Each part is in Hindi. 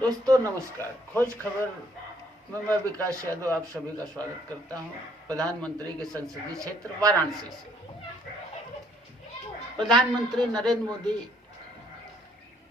दोस्तों नमस्कार। खोज खबर में मैं विकास यादव आप सभी का स्वागत करता हूं। प्रधानमंत्री के संसदीय क्षेत्र वाराणसी से प्रधानमंत्री नरेंद्र मोदी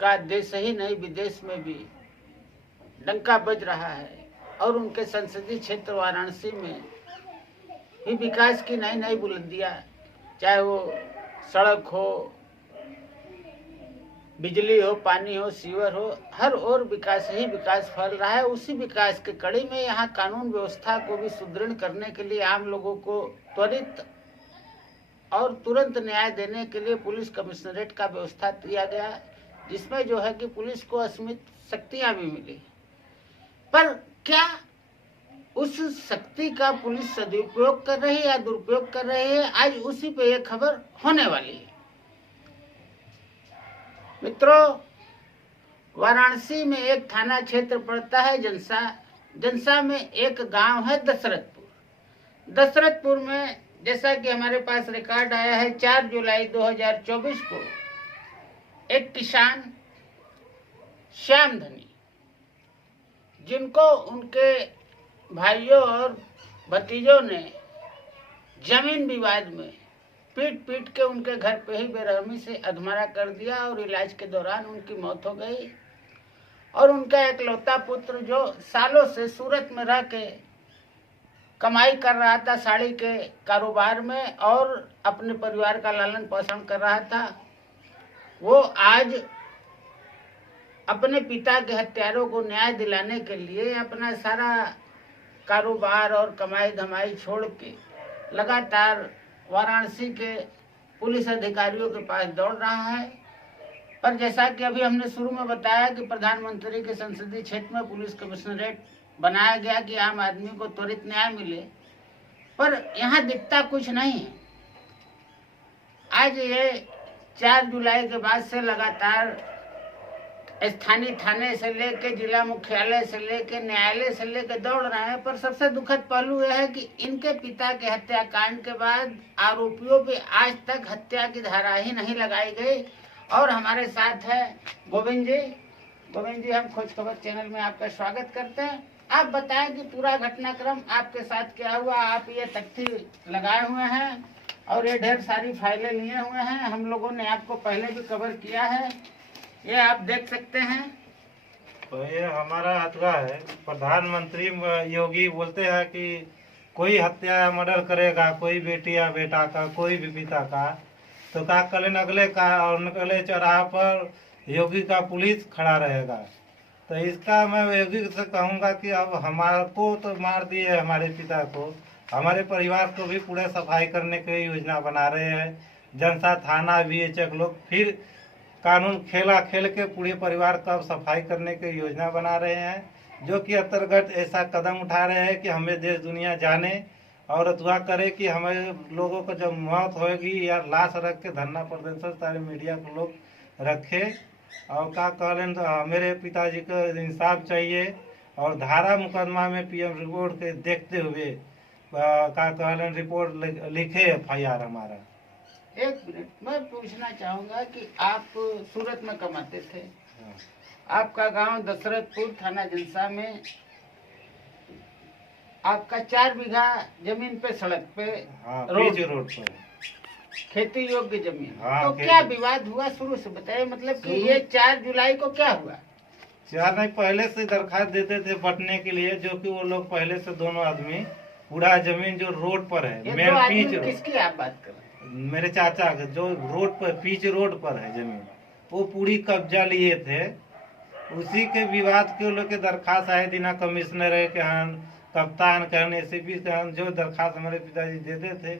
का देश ही नहीं विदेश में भी डंका बज रहा है और उनके संसदीय क्षेत्र वाराणसी में भी विकास की नई नई बुलंदियां, चाहे वो सड़क हो, बिजली हो, पानी हो, सीवर हो, हर ओर विकास ही विकास फैल रहा है। उसी विकास के कड़ी में यहाँ कानून व्यवस्था को भी सुदृढ़ करने के लिए आम लोगों को त्वरित और तुरंत न्याय देने के लिए पुलिस कमिश्नरेट का व्यवस्था किया गया, जिसमें जो है कि पुलिस को असीमित शक्तियां भी मिली। पर क्या उस शक्ति का पुलिस सदुपयोग कर रही है या दुरुपयोग कर रही है, आज उसी पे यह खबर होने वाली है। मित्रों, वाराणसी में एक थाना क्षेत्र पड़ता है जनसा में एक गांव है दशरथपुर में, जैसा कि हमारे पास रिकॉर्ड आया है 4 जुलाई 2024 को एक किसान श्याम धनी, जिनको उनके भाइयों और भतीजों ने जमीन विवाद में पीट के उनके घर पे ही बेरहमी से अधमरा कर दिया और इलाज के दौरान उनकी मौत हो गई। और उनका एकलौता पुत्र जो सालों से सूरत में रह के कमाई कर रहा था साड़ी के कारोबार में और अपने परिवार का लालन पोषण कर रहा था, वो आज अपने पिता के हत्यारों को न्याय दिलाने के लिए अपना सारा कारोबार और कमाई धमाई छोड़ के लगातार वाराणसी के पुलिस अधिकारियों के पास दौड़ रहा है। पर जैसा कि अभी हमने शुरू में बताया कि प्रधानमंत्री के संसदीय क्षेत्र में पुलिस कमिश्नरेट बनाया गया कि आम आदमी को त्वरित न्याय मिले, पर यहाँ दिखता कुछ नहीं है। आज ये 4 जुलाई के बाद से लगातार स्थानीय थाने से लेके जिला मुख्यालय से लेके न्यायालय से लेके दौड़ रहे हैं। पर सबसे दुखद पहलू यह है कि इनके पिता के हत्याकांड के बाद आरोपियों पे आज तक हत्या की धारा ही नहीं लगाई गई। और हमारे साथ है गोविंद जी, हम खोज खबर चैनल में आपका स्वागत करते हैं। आप बताएं कि पूरा घटनाक्रम आपके साथ क्या हुआ। आप ये तख्ती लगाए हुए हैं और ये ढेर सारी फाइलें लिए हुए हैं, हम लोगों ने आपको पहले भी कवर किया है, ये आप देख सकते हैं। तो ये हमारा हथवा है। प्रधानमंत्री योगी बोलते हैं कि कोई हत्या या मर्डर करेगा, कोई बेटी या बेटा का, कोई भी पिता का, तो का कल नगले का और नगले चौराहा पर योगी का पुलिस खड़ा रहेगा। तो इसका मैं योगी से कहूँगा कि अब हमारे को तो मार दिए, हमारे पिता को, हमारे परिवार को भी पूरा सफाई करने की योजना बना रहे हैं। जनसा थाना बीएचएफ लोग फिर कानून खेल के पूरे परिवार का सफाई करने की योजना बना रहे हैं, जो कि अंतर्गत ऐसा कदम उठा रहे हैं कि हमें देश दुनिया जाने और अथवा करे कि हमें लोगों को जब मौत होगी या लाश रख के धरना प्रदर्शन सारे मीडिया को लोग रखे। और का कहलन मेरे पिताजी को इंसाफ चाहिए और धारा मुकदमा में पीएम रिपोर्ट के देखते हुए का कहलन रिपोर्ट लिखे FIR हमारा। एक मिनट, मैं पूछना चाहूंगा कि आप सूरत में कमाते थे, आपका गांव दशरथपुर थाना जनसा में, आपका 4 बीघा जमीन पे सड़क पे रोड पर खेती योग्य जमीन। तो क्या विवाद हुआ शुरू से बताइए, मतलब कि ये 4 जुलाई को क्या हुआ? 4 नहीं, पहले से दरखास्त देते थे बंटने के लिए, जो कि वो लोग पहले से दोनों आदमी पूरा जमीन जो रोड पर है, मेन पीच, किसकी आप बात कर रहे हैं? मेरे चाचा का जो रोड पर पीच रोड पर है जमीन, वो पूरी कब्जा लिए थे। उसी के विवाद के लोग के दरखास्त आए दिन कमिश्नर के यहाँ, कप्तान कहने ACP कहन, जो दरखास्त हमारे पिताजी देते थे,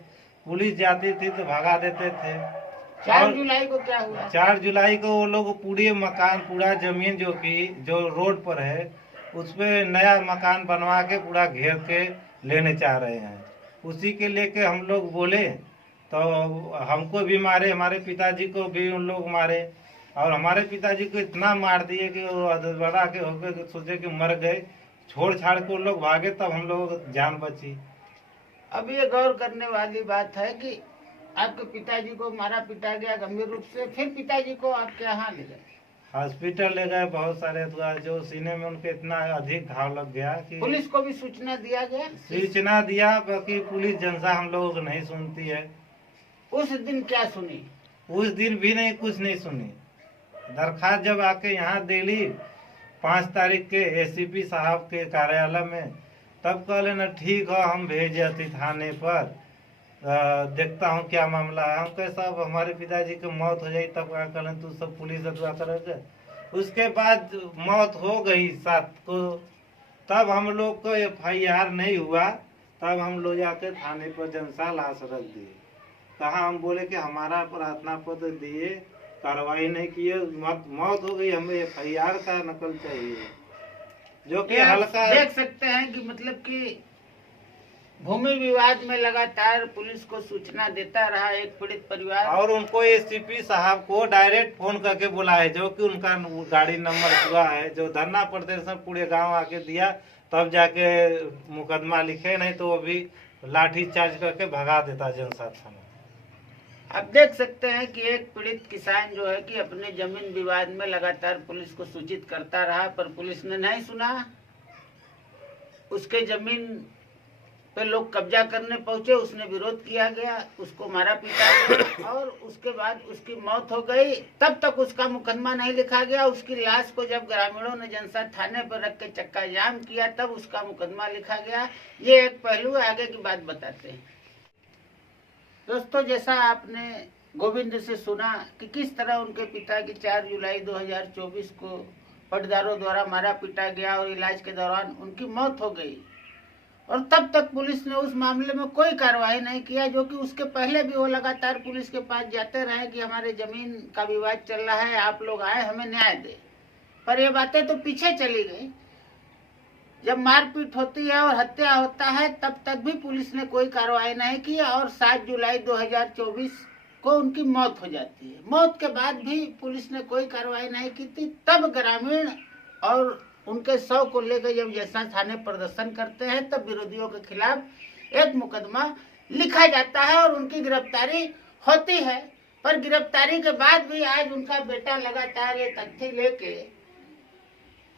पुलिस जाती थी तो भगा देते थे। 4 जुलाई को क्या हुआ? 4 जुलाई को वो लोग पूरे मकान, पूरा जमीन जो रोड पर है, उस पे नया मकान बनवा के पूरा घेर के लेने चाह रहे हैं। उसी के लेके हम लोग बोले तो हमको भी मारे, हमारे पिताजी को भी उन लोग मारे और हमारे पिताजी को इतना मार दिए कि वो बड़ा के होकर सोचे कि मर गए, छोड़ छाड़ के उन लोग भागे, तब हम लोग जान बची। अब ये गौर करने वाली बात है कि आपके पिताजी को मारा पीटा गया गंभीर रूप से, फिर पिताजी को आपके यहाँ ले गए, हॉस्पिटल ले गए, बहुत सारे हुआ, जो सीने में उनके इतना अधिक घाव लग गया कि पुलिस को भी सूचना दिया गया। सूचना दिया, बाकी पुलिस जनता हम लोगों को नहीं सुनती है। उस दिन क्या सुनी? उस दिन भी नहीं, कुछ नहीं सुनी। दरखास्त जब आके यहाँ दिल्ली 5 तारीख के एसीपी साहब के कार्यालय में, तब कहले न ठीक है, हम भेज जाती थाने पर, देखता हूँ क्या मामला है। हम कहे साहब हमारे पिताजी की मौत हो जाई, तब क्या कहले तू सब पुलिस अथवा करोगे। उसके बाद मौत हो गई 7 को, तब हम लोग को FIR नहीं हुआ, तब हम लोग जाके थाने पर जनसा लाश रख दिए। कहा हम बोले कि हमारा प्रार्थना पत्र दिए, कार्रवाई नहीं किए, मौत हो गई, हमें FIR का नकल चाहिए, जो कि हल्का। देख सकते हैं कि मतलब कि भूमि विवाद में लगातार पुलिस को सूचना देता रहा एक पीड़ित परिवार, और उनको एसीपी साहब को डायरेक्ट फोन करके बुलाए, जो कि उनका गाड़ी नंबर हुआ है, जो धरना प्रदर्शन पूरे गांव आके दिया, तब जाके मुकदमा लिखे, नहीं तो वो भी लाठी चार्ज करके भगा देता जनता थाना। आप देख सकते हैं कि एक पीड़ित किसान जो है कि अपने जमीन विवाद में लगातार पुलिस को सूचित करता रहा, पर पुलिस ने नहीं सुना। उसके जमीन पे लोग कब्जा करने पहुंचे, उसने विरोध किया गया, उसको मारा पीटा गया और उसके बाद उसकी मौत हो गई। तब तक उसका मुकदमा नहीं लिखा गया। उसकी लाश को जब ग्रामीणों ने जनसा थाने पर रख के चक्का जाम किया, तब उसका मुकदमा लिखा गया। ये एक पहलू है, आगे की बात बताते हैं। दोस्तों, जैसा आपने गोविंद से सुना कि किस तरह उनके पिता की 4 जुलाई 2024 को पटदारों द्वारा मारा पीटा गया और इलाज के दौरान उनकी मौत हो गई, और तब तक पुलिस ने उस मामले में कोई कार्रवाई नहीं किया, जो कि उसके पहले भी वो लगातार पुलिस के पास जाते रहे कि हमारे जमीन का विवाद चल रहा है, आप लोग आए हमें न्याय दे। पर ये बातें तो पीछे चली गई। जब मारपीट होती है और हत्या होता है, तब तक भी पुलिस ने कोई कार्रवाई नहीं की, और 7 जुलाई 2024 को उनकी मौत हो जाती है। मौत के बाद भी पुलिस ने कोई कार्रवाई नहीं की थी। तब ग्रामीण और उनके 100 को लेकर जब जैसा थाने प्रदर्शन करते हैं, तब विरोधियों के खिलाफ एक मुकदमा लिखा जाता है और उनकी गिरफ्तारी होती है। पर गिरफ्तारी के बाद भी आज उनका बेटा लगातार ये तथ्य लेके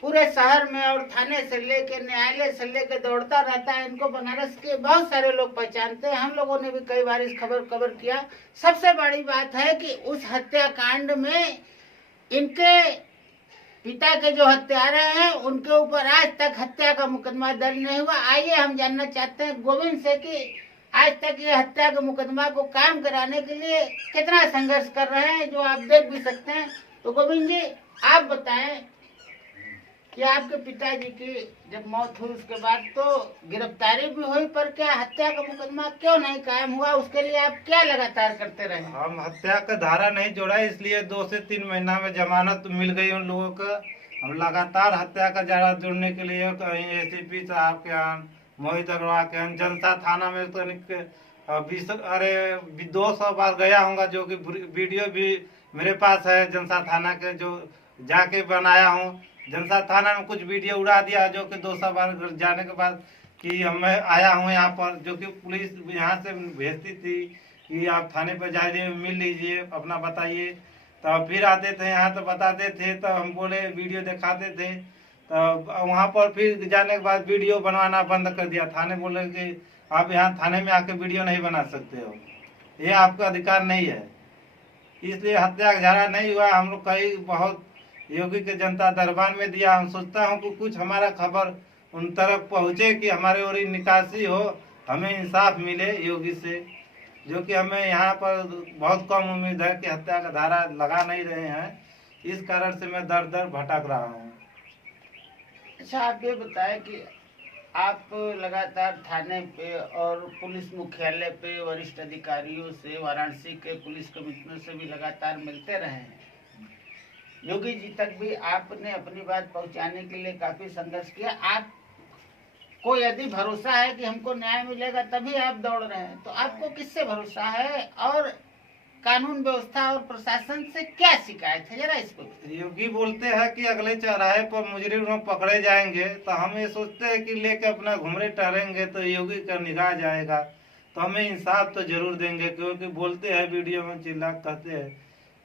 पूरे शहर में और थाने से लेके न्यायालय से लेके दौड़ता रहता है। इनको बनारस के बहुत सारे लोग पहचानते हैं, हम लोगों ने भी कई बार इस खबर कवर किया। सबसे बड़ी बात है कि उस हत्याकांड में इनके पिता के जो हत्यारे हैं, उनके ऊपर आज तक हत्या का मुकदमा दर्ज नहीं हुआ। आइए हम जानना चाहते हैं गोविंद से कि आज तक ये हत्या के मुकदमा को कायम कराने के लिए कितना संघर्ष कर रहे हैं, जो आप देख भी सकते हैं। तो गोविंद जी, आप बताएं कि आपके पिताजी की जब मौत हुई उसके बाद तो गिरफ्तारी भी हुई, पर क्या हत्या का मुकदमा क्यों नहीं कायम हुआ? उसके लिए आप क्या लगातार करते रहे? हम हत्या का धारा नहीं जोड़ा, इसलिए 2 से 3 महीना में जमानत मिल गई उन लोगों को। हम लगातार हत्या का धारा जोड़ने के लिए कहीं एसीपी साहब के यहाँ, मोहित अग्रवाल के यहाँ, जनता थाना में तो 200 बार गया हूँ, जो कि वीडियो भी मेरे पास है जनता थाना के, जो जाके बनाया हूँ। जनता थाना में कुछ वीडियो उड़ा दिया, जो कि 200 बार जाने के बाद कि मैं आया हूँ यहाँ पर, जो कि पुलिस यहाँ से भेजती थी कि आप थाने पर जाइए, मिल लीजिए, अपना बताइए। तो फिर आते थे यहाँ तो बताते थे, तो हम बोले वीडियो दिखाते थे, तो वहाँ पर फिर जाने के बाद वीडियो बनवाना बंद कर दिया। थाने बोले कि आप यहाँ थाने में आके वीडियो नहीं बना सकते हो, ये आपका अधिकार नहीं है। इसलिए हत्या का धारा नहीं हुआ। हम लोग कई बहुत योगी के जनता दरबार में दिया। हम सोचता हूँ कि कुछ हमारा खबर उन तरफ पहुँचे कि हमारे और निकासी हो, हमें इंसाफ मिले योगी से, जो कि हमें यहाँ पर बहुत कम उम्मीद है कि हत्या का धारा लगा नहीं रहे हैं। इस कारण से मैं दर दर भटक रहा हूँ। अच्छा, आप ये बताएं कि आप लगातार थाने पे और पुलिस मुख्यालय पे वरिष्ठ अधिकारियों से, वाराणसी के पुलिस कमिश्नर से भी लगातार मिलते रहे हैं। योगी जी तक भी आपने अपनी बात पहुंचाने के लिए काफी संघर्ष किया। आपको यदि भरोसा है कि हमको न्याय मिलेगा तभी आप दौड़ रहे हैं, तो आपको किससे भरोसा है और कानून व्यवस्था और प्रशासन से क्या शिकायत है, जरा इसको। योगी बोलते हैं कि अगले चौराहे पर मुजरिम लोग पकड़े जाएंगे, तो हम ये सोचते हैं कि लेके अपना घूमरे टहरेंगे तो योगी का निगाह जाएगा, तो हमें इंसाफ तो जरूर देंगे। क्योंकि बोलते हैं वीडियो में चिल्ला कहते हैं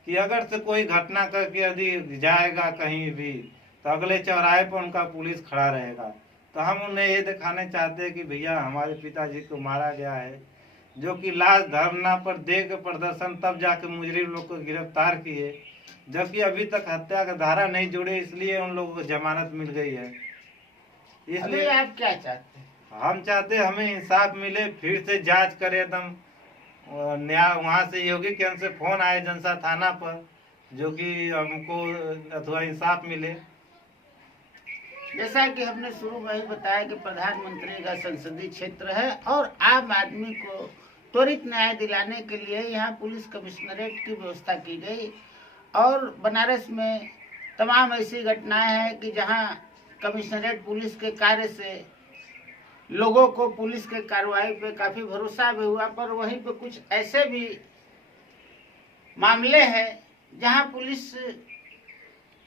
कि अगर से कोई घटना करके यदि जाएगा कहीं भी तो अगले चौराहे पर उनका पुलिस खड़ा रहेगा। तो हम उन्हें ये दिखाने चाहते हैं कि भैया हमारे पिताजी को मारा गया है, जो कि लाश धरना पर दे के प्रदर्शन तब जाके मुजरिम लोग को गिरफ्तार किए, जबकि अभी तक हत्या का धारा नहीं जुड़े, इसलिए उन लोगों को जमानत मिल गई है। इसलिए आप क्या चाहते हैं? हम चाहते हैं हमें इंसाफ मिले, फिर से जांच करे एकदम न्याय। वहाँ से योगी के से फोन आए जनसा थाना पर, जो कि हमको अथवा इंसाफ मिले। जैसा कि हमने शुरू में ही बताया कि प्रधानमंत्री का संसदीय क्षेत्र है और आम आदमी को त्वरित न्याय दिलाने के लिए यहाँ पुलिस कमिश्नरेट की व्यवस्था की गई। और बनारस में तमाम ऐसी घटनाएं हैं कि जहाँ कमिश्नरेट पुलिस के कार्य से लोगों को पुलिस के कार्रवाई पे काफी भरोसा भी हुआ, पर वहीं पे कुछ ऐसे भी मामले हैं जहां पुलिस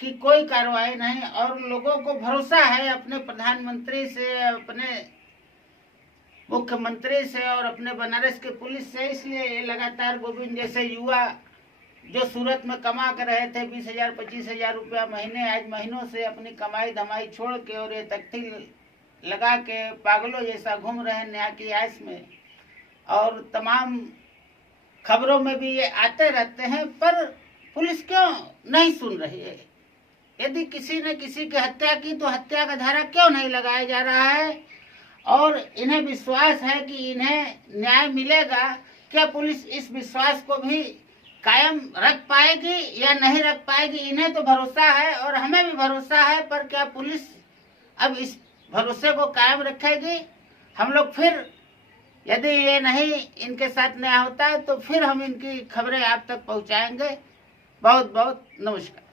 की कोई कार्रवाई नहीं और लोगों को भरोसा है अपने प्रधानमंत्री से, अपने मुख्यमंत्री से और अपने बनारस के पुलिस से। इसलिए ये लगातार गोविंद जैसे युवा जो सूरत में कमा कर रहे थे 20,000 25,000 रुपया महीने, आज महीनों से अपनी कमाई धमाई छोड़ के और ये तख्ती लगा के पागलों जैसा घूम रहे हैं न्याय की आस में। और तमाम खबरों में भी ये आते रहते हैं, पर पुलिस क्यों नहीं सुन रही है? यदि किसी ने किसी की हत्या की तो हत्या का धारा क्यों नहीं लगाया जा रहा है? और इन्हें विश्वास है कि इन्हें न्याय मिलेगा। क्या पुलिस इस विश्वास को भी कायम रख पाएगी या नहीं रख पाएगी? इन्हें तो भरोसा है और हमें भी भरोसा है, पर क्या पुलिस अब इस भरोसे को कायम रखेगी? हम लोग फिर, यदि ये नहीं इनके साथ न्याय होता है तो फिर हम इनकी खबरें आप तक पहुंचाएंगे। बहुत बहुत नमस्कार।